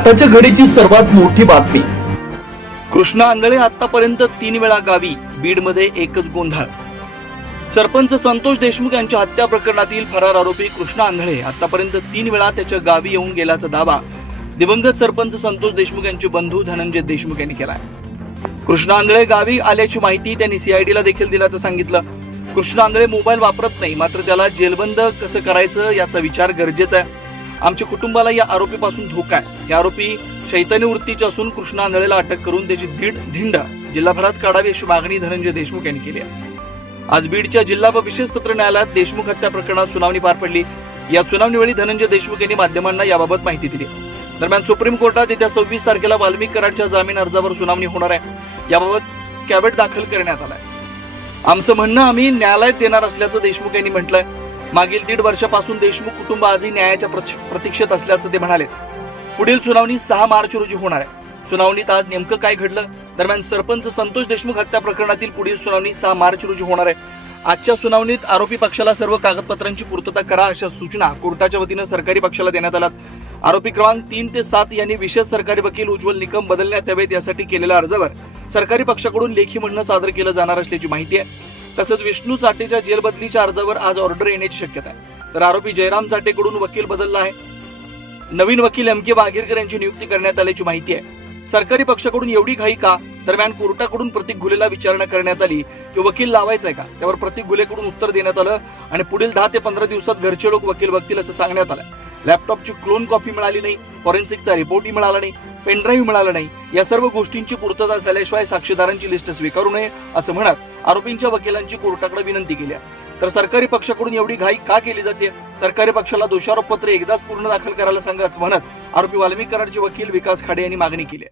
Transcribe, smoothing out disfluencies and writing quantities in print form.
आताच्या घडीची सर्वात मोठी बातमी. कृष्णा आंधळे आतापर्यंत 3 वेळा गावी, बीडमध्ये एकच गोंधळ. सरपंच संतोष देशमुख यांच्या हत्या प्रकरणातील फरार आरोपी कृष्णा आंधळे आतापर्यंत 3 वेळा त्याच्या गावी येऊन गेल्याचा दावा दिवंगत सरपंच संतोष देशमुख यांचे बंधू धनंजय देशमुख यांनी केलाय. कृष्णा आंधळे गावी आल्याची माहिती त्यांनी सीआयडीला देखील दिल्याचं सांगितलं. कृष्णा आंधळे मोबाईल वापरत नाही, मात्र त्याला जेलबंद कसं करायचं याचा विचार गरजेचा आहे. आमच्या कुटुंबाला या आरोपीपासून धोका आहे. हे आरोपी शैतानी वृत्तीचे असून कृष्णा आंधळेला अटक करून त्याची धिंड जिल्हाभरात काढावी अशी मागणी धनंजय देशमुख यांनी केली आहे. आज बीडच्या जिल्हा व विशेष सत्र न्यायालयात देशमुख हत्या प्रकरणात सुनावणी पार पडली. या सुनावणीवेळी धनंजय देशमुख यांनी माध्यमांना याबाबत माहिती दिली. दरम्यान सुप्रीम कोर्टात येत्या 26 तारखेला वाल्मिक कराडच्या जामीन अर्जावर सुनावणी होणार आहे. याबाबत कॅव्हेट दाखल करण्यात आलाय. आमचं म्हणणं आम्ही न्यायालयात देणार असल्याचं देशमुख यांनी म्हटलंय. मागील 1.5 वर्षापासून देशमुख कुटुंब आजही न्यायाच्या प्रतीक्षेत असल्याचं ते म्हणाले. पुढील सुनावणी 6 मार्च रोजी होणार आहे. सुनावणीत आज नेमकं काय घडलं? दरम्यान सरपंच संतोष देशमुख हत्या प्रकरणातील पुढील सुनावणी 6 मार्च रोजी होणार आहे. आजच्या सुनावणीत आरोपी पक्षाला सर्व कागदपत्रांची पूर्तता करा अशा सूचना कोर्टाच्या वतीनं सरकारी पक्षाला देण्यात आल्या. आरोपी क्रमांक 3 ते 7 यांनी विशेष सरकारी वकील उज्ज्वल निकम बदलण्यात यावेत यासाठी केलेल्या अर्जावर सरकारी पक्षाकडून लेखी म्हणणं सादर केलं जाणार असल्याची माहिती आहे. तसंच विष्णू चाटेच्या जेल बदलीच्या अर्जावर आज ऑर्डर येण्याची शक्यता आहे. तर आरोपी जयराम चाटेकडून वकील बदलला आहे. नवीन वकील एम के वाघेरकर यांची नियुक्ती करण्यात आल्याची माहिती आहे. सरकारी पक्षाकडून एवढी घाई का? दरम्यान कोर्टाकडून प्रतीक घुलेला विचारणा करण्यात आली की वकील लावायचा आहे का? त्यावर प्रतीक घुलेकडून उत्तर देण्यात आलं आणि पुढील 10 ते 15 दिवसात घरचे लोक वकील बघतील असं सांगण्यात आलं. लॅपटॉपची क्लोन कॉपी मिळाली नाही, फॉरेन्सिकचा रिपोर्टही मिळाला नाही, पेनड्राईव्ह मिळाला नाही. या सर्व गोष्टींची पूर्तता झाल्याशिवाय साक्षीदारांची लिस्ट स्वीकारू नये असं म्हणत आरोपींच्या वकिलांची कोर्टाकडे विनंती केली. तर सरकारी पक्षाकडून एवढी घाई का केली जाते? सरकारी पक्षाला दोषारोप पत्र एकदाच पूर्ण दाखल करायला सांगा असं म्हणत आरोपी वाल्मिक कराडचे वकील विकास खाडे यांनी मागणी केली.